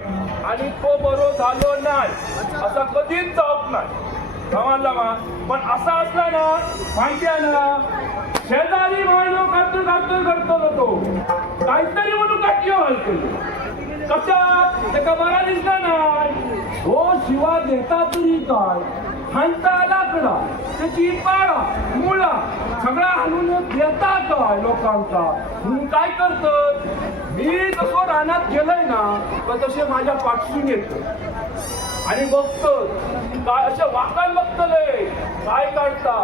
आणि तो बरो झालो नाही. असा कधीच जाऊक नाही. समजला मा पण असा असला ना माहिती आहे ना शेजारी मायनो करतो करतो करतो तो. काहीतरी म्हणून काटली हो हलकली. कशा त्याचा बरा दिसला नाही. हो शिवा देता तरी काय? हांता लाकडा त्याची पाळा मुळा सगळा आणून देता काय लोकांचा. म्हणून काय करत मी जसं रानात गेलंय ना तर तसे माझ्या पाठसून येत आणि बघत काय अशा वाकाय बघतलय काय काढता?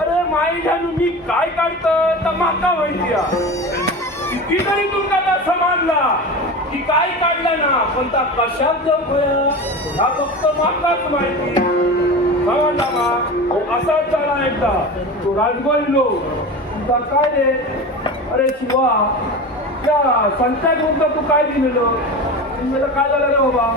अरे माई झालू मी काय काढत तर माका माहिती कितीतरी किती तरी तुमका की काय काढलं ना पण त्या कशात जाऊ होया हा फक्त माकाच माहिती. हो, असाच झाला एकदा. तो लोक तुमचा काय रे? अरे शिवा त्या संत्याक म्हणतो तू काय दिलेलं तुम्ही काय झालं रे बाबा?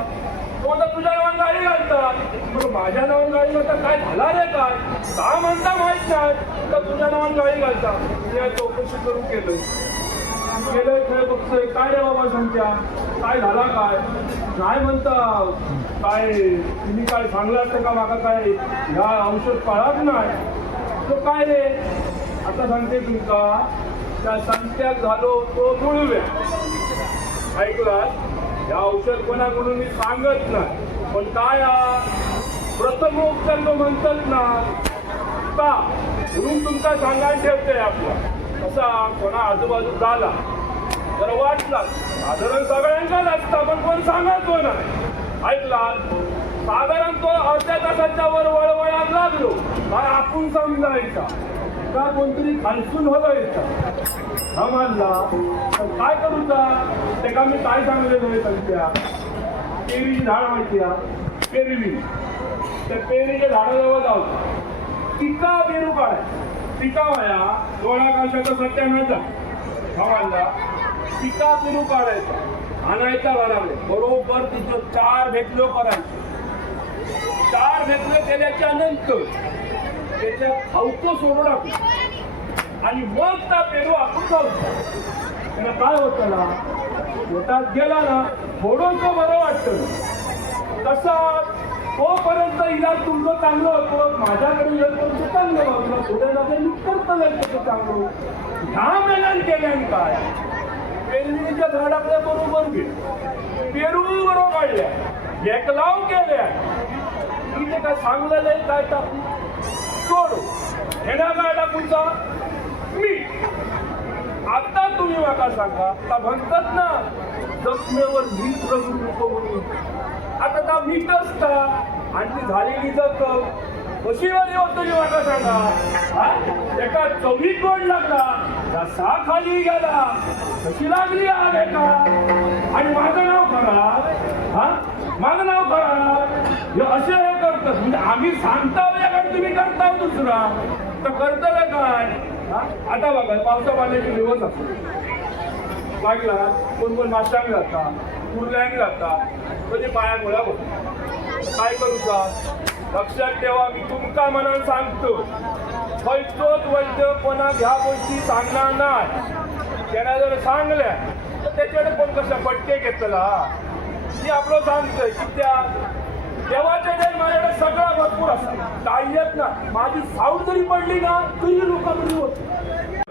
तो म्हणता तुझ्या नावान गाडी घालतात. बरं माझ्या नावान गाडी घालतात काय झाला रे काय? का म्हणता माहीत नाही. तर तुझ्या नावान गाडी घालतात. मी चौकशी करून केलं गेले खेळ बघतोय. काय रे बाबा संख्या? काय झाला काय? नाही म्हणता? काय तुम्ही काय सांगला असतं का माका काय? ह्या औषध कळत नाही. तो काय रे? आता सांगते तुमका त्या संख्याक झालो तो मुळवे ऐकला? या औषध कोणाकडून मी सांगत नाही. पण काय प्रथम उपचार तो म्हणतात ना का? म्हणून तुमचा सांगायला ठेवते आपला. कसा कोणा आजूबाजू झाला तर वाटला साधारण सगळ्यांचाच असता पण कोण सांगत नाही. ऐकला? साधारण तो अर्ध्या तासाच्या वर वळवळात लागलो. काय आपण समजायचा? का कोणतरी खालसून हलायचा समजला तर काय करूचा ते? का मी काय सांगलेलो आहे संख्या पेरीची झाड माहिती पेरवी त्या पेरीच्या झाडाजवळ जाऊ पिका पेरू काढ पिकावया वया डोळा काशाचा सत्यानाचा समजला पिका पेरू काढायचा आणायचा घरामध्ये बरोबर तिथं चार भेटलो करायचं. चार भेटलो केल्याच्यानंतर त्याच्यात खाऊचं सोडून आपण. आणि मग त्या पेरू आपण खाऊ. त्याला काय होतं ना? पोटात गेला ना थोडंसं बरं वाटतं. तसा तोपर्यंत इलाज तुमचं चांगलं होतं. माझ्याकडे येत तुमचं चांगलं होतं. पुढे जाते मी करतो त्याचं चांगलं. ह्या महिन्यात केल्यान काय पेरणीच्या झाडाकडे बरोबर गेले पेरू बरोबर काढल्या एकलाव केल्या. तिथे ते काय सांगलेलं आहे काय टाकू? सोडू. हेना काय टाकूचा? मी. आता तुम्ही माका सांगा आता म्हणतात ना जखमेवर वीज प्रभू नको म्हणून. आता त्या मीठ असता आणि ती झालेली जखम कशी वाली होत तुम्ही मला सांगा. हा? एका चवीत कोण लागला. घसा खाली गेला. कशी लागली आग एका? आणि माझं नाव खरा? हा? माझं नाव खरा? हे असे हे करतात. म्हणजे आम्ही सांगता वेगळं तुम्ही करता दुसरा. तर कर्तव्य काय? हा? आता बघा पावसा पाण्याचे दिवस असतो. लागला कोण कोण नाश्त्याने जाता कुर्ल्यांक जाता म्हणजे पाया गोळा होतो. काय करूचा लक्षात ठेवा मी तुमका मनान सांगतो. खंयचोच वैद्य कोणाक ह्या गोष्टी सांगणार नाय त्यांना जर सांगल्या तर त्याच्याकडे कोण कसं फटके घेतला? मी आपलं सांगतोय कित्याक त्या देवाच्या जय माझ्याकडे सगळा भरपूर असा काही ना माझी साऊट जरी पडली ना तरी लोक